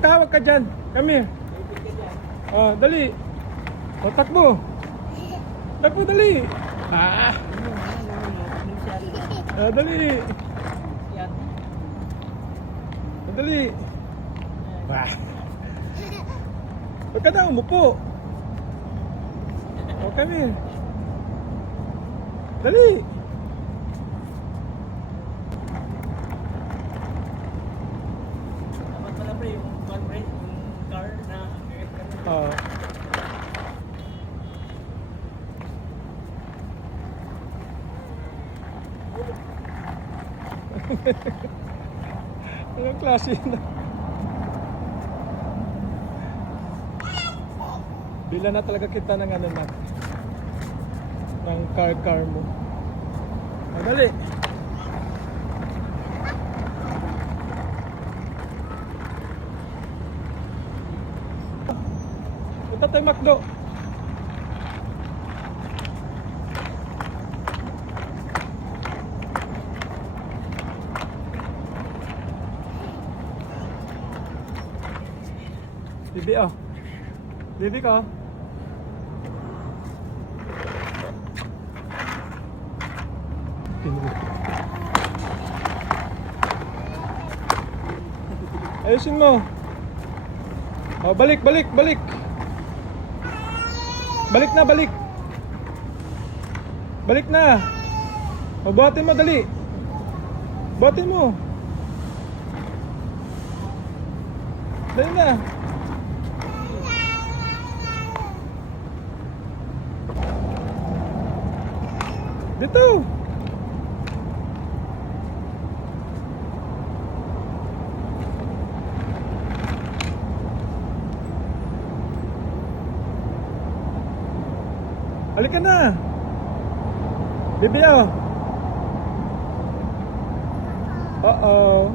Tawag ka dyan. Come here. Oh, dali. O, takbo. Takbo, dali. Ah. Dali. Dali. Wah. Huwag ka na umupo. O, come here. Dali. Dapat pala pre, yung one pre, yung car na Oh. Anong klase na? Bila na talaga kita ng ano na ng car mo. Dali. Punta tayo McDo. Bibi oh. Bibi ka. Ayusin mo. Oh, balik. Balik na, balik. Balik na. Oh, buhatin mo, dali. Buhatin mo. Dali na. Dito. Halika na. Bibi oh. Uh-oh.